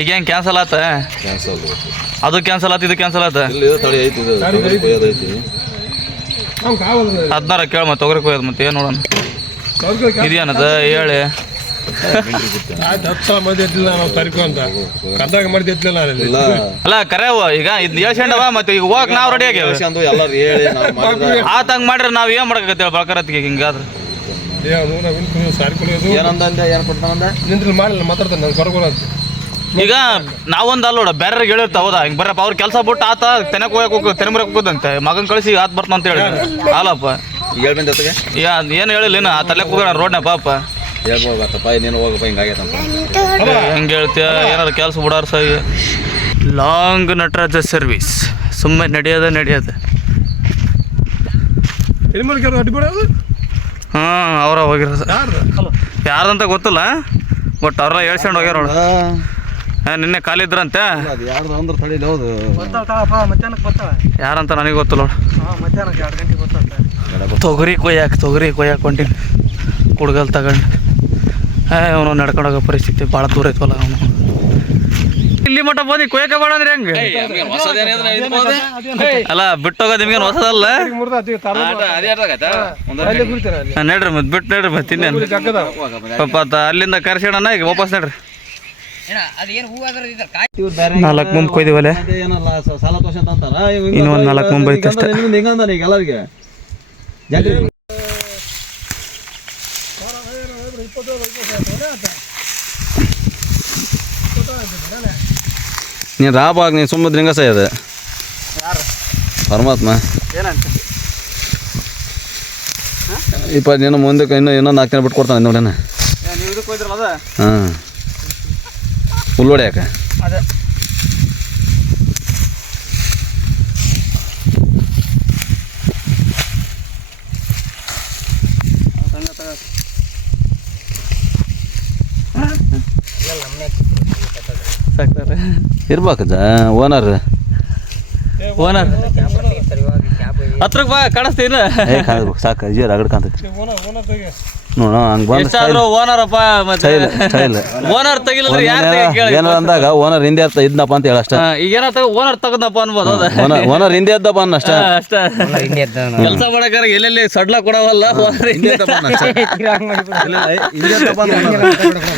ಈಗ ಹೆಂಗೆ ಕ್ಯಾನ್ಸಲ್ ಆತ? ಕ್ಯಾನ್ಸಲ್ ಅದು ಕ್ಯಾನ್ಸಲ್ ಆತ ಇದು ಕ್ಯಾನ್ಸಲ್ ಆತ? ಇಲ್ಲಿ ಇದು ತಳಿ ಐತಿ ಇದು ತೊಗರಿ ಕೊಯ್ಯೋದು ಐತಿ. ಹದಿನಾರ ಕೇಳ ಮತ್ತೆ ತೊಗರಿ ಕೊಯ್ಯೋದು ಮತ್ತೆ ಏನು ನೋಡೋಣ. ಇದೇನದ ಹೇಳಿ. ಅಲ್ಲ ಕರೆವ ಈಗ ಇದು ಹೇಳ್ಕೊಂಡವ ಮತ್ತೆ ಈಗ ಹೋಗಕ್ ನಾವು ರೆಡಿ ಆಗ್ಯಾವ ಅಂದು ಎಲ್ಲರೂ ನಾವ್ ಏನ್ ಮಾಡಿದ ಆತ ಹಂಗೆ ಮಾಡ್ರೆ ನಾವು ಏನು ಮಾಡಕತ್ತೇಳಿ ಬಳಕರತ್ತಿಗೆ ಹಿಂಗಾದ್ರೆ? ಏನಂದ ಏನು ಕೊಡ್ತಾನಂದ ಮಾಡಿಲ್ಲ ಮಾತಾಡ್ತಾನೆ ನಾನು ಅಂತ ಈಗ ನಾವೊಂದು ಅಲ್ಲ ನೋಡ ಬೇರೆ ಹೇಳಿರ್ತಾವ ಹೌದಾ? ಹಿಂಗೆ ಬರಪ್ಪ ಅವ್ರ ಕೆಲಸ ಬಿಟ್ಟು ಆತ ತೆನಕ್ ಹೋಗಕ್ಕೆ ಹೋಗ ತೆನೆಮರಕ್ಕೆ ಹೋಗದಂತೆ. ಮಗನ್ ಕಳಿಸಿ ಆತ್ ಬರ್ತಾನ ಅಂತ ಹೇಳಿ. ಅಲ್ಲಪ್ಪ. ಈಗ ಹೇಳ್ ಬಂದೆ ಜೊತೆಗೆ ಯಾ ಏನು ಹೇಳಿಲ್ಲ ಆ ಆ ತಲೆ ಕೂಗ ರೋಡ್ನ ಪಾಪ. ಹಿಂಗ ನೀನು ಹೋಗಪ್ಪ ಹಿಂಗಾಗೈತಂತ ಹೆಂಗೆ ಹೇಳ್ತೀಯ? ಏನಾರು ಕೆಲಸ ಬಿಡಾರ ಸಾಯಿ ಲಾಂಗ್ ನಟರಾಜ ಸರ್ವಿಸ್. ಸುಮ್ಮನೆ ನಡೆಯೋದ ನಡೆಯೋದೆ. ಹಾಂ ಅವರ ಹೋಗಿರೋದು ಯಾರ್ದು? ಯಾರ್ದಂತ ಗೊತ್ತಿಲ್ಲ ಬಟ್ ಅವ್ರ ಹೇಳ್ಸ್ಕೊಂಡು ಹೋಗ್ಯಾರ ನೋಡು ನಿನ್ನೆ ಕಾಲಿದ್ರಂತೆ ಅದು ಯಾರ್ದು ಅಂದ್ರೆ ತಡಿಲಿ ಹೌದು. ಮಧ್ಯಾಹ್ನಕ್ಕೆ ಬರ್ತಾವೆ ಯಾರಂತ ನನಗೆ ಗೊತ್ತಿಲ್ಲ ನೋಡು. ಹಾಂ ಮಧ್ಯಾಹ್ನಕ್ಕೆ ಎರಡು ಗಂಟೆಗೆ ಬರ್ತಾವೆ ತೊಗರಿ ಕೊಯ್ಯಾಕ ತೊಗರಿ ಕೊಯ್ಯಾಕ ಹೊಂಟೀನಿ. ಕುಡ್ಗಲ್ ತಗೊಂಡು. ಹೇ ಅವನು ನಡ್ಕೊಂಡು ಹೋಗೋ ಪರಿಸ್ಥಿತಿ ಭಾಳ ದೂರ ಐತಲ್ಲ ಅವನು. ಇಲ್ಲಿ ಮಟ್ಟ ಬಂದು ಕೊಯ್ಯಕ ಬೇಡ ಅಂದ್ರೆ ಹೆಂಗ್? ಅಲ್ಲ ಬಿಟ್ಟೋಗೋದು ನಿಮ್ಗೇನು ಹೊಸದಲ್ಲ? ನಡ್ರಿ ಮತ್ತೆ ಬಿಟ್ಟು ನಡ್ರಿ ಮತ್ತೆ ಇನ್ನೇನು ಜಗ್ಗದ ಪಾಪ ಅಲ್ಲಿಂದ ಕರ್ಸೋಣ ಈಗ ವಾಪಸ್ ನಡ್ರಿ. ನಾಲ್ಕು ಮುಂಬ್ ಕೊಯ್ದಿವಲ್ಲ ಇನ್ನು ಒಂದ್ ನಾಲ್ಕು ಮುಂಬೈ ಐತೆ ಅಷ್ಟೇ. ಎಲ್ಲರಿಗೆ? ಜಾತ್ರೆ ನೀನು ರಾಬಾಗ್ ನೀನು ಸುಮ್ಮನೆ ಲಿಂಗಸ ಇದೆ ಪರಮಾತ್ಮ. ಏನಂತ? ಇಪ್ಪ ನೀನು ಮುಂದಕ್ಕೆ ಇನ್ನೂ ಇನ್ನೊಂದು ನಾಲ್ಕು ದಿನ ಬಿಟ್ಟು ಕೊಡ್ತಾನೆ ಅದ? ಹಾಂ. ಹುಲ್ ಹೊಡ್ಯಾಕ? ಸಾಕ್ತಾರೆ ಇರ್ಬೇಕು ಓನರ್ ಓನರ್ ಹತ್ರಕ್ಕೆ ಬಾ ಕಾಣಿಸ್ತೀನಿ ಸಾಕು ಜೀರ ಅಗಡ್ ಕಾಣ್ತೈತಿ ಓನರ್ ಓನರ್ ತೆಗೆ. ನೋಡ ಹಂಗೆ ಬಂದು ಎಷ್ಟಾದ್ರೂ ಓನರಪ್ಪ ಮತ್ತೆ ಓನರ್ ಕೇಳಿ ಏನಾರ ಅಂದಾಗ ಓನರ್ ಹಿಂದೆ ಇರ್ತ ಇದ್ನಪ್ಪ ಅಂತ ಹೇಳ ಅಷ್ಟ. ಈಗ ಏನಾರ ಓನರ್ ತಗದಪ್ಪ ಅನ್ಬೋದು ಅದ. ಓನರ್ ಓನರ್ ಹಿಂದೆ ಇದ್ದಪ್ಪ ಅನ್ನ ಅಷ್ಟ. ಅಷ್ಟ. ಕೆಲಸ ಮಾಡಕ್ಕಾರ ಎಲ್ಲೆಲ್ಲಿ ಸಡ್ಲ ಕೊಡವಲ್ಲ ಓನರ್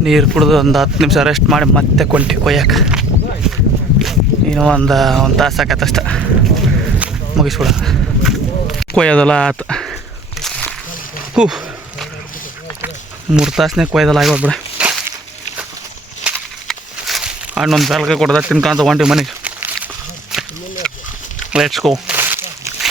ನೀರು ಕುಡಿದು ಒಂದು ಹತ್ತು ನಿಮಿಷ ರೆಸ್ಟ್ ಮಾಡಿ ಮತ್ತೆ ಕೊಂಟಿ ಕೊಯ್ಯಕ್ಕೆ ಇನ್ನೂ ಒಂದು ಒಂದು ತಾಸು ಆಕೈತೆ ಅಷ್ಟ. ಮುಗಿಸ್ಬಿಡ. ಕೊಯ್ಯೋದಲ್ಲ ಆತ. ಹೂ. ಮೂರು ತಾಸನೇ ಕೊಯ್ದಲ್ಲ ಆಗೋದ್ಬಿಡ ಹಣ್ಣೊಂದು ಬೆಲ್ಗೆ ಕೊಡ್ದ ತಿನ್ಕೊಂತ ಒಂಟಿ ಮನೆಗೆ. Let's go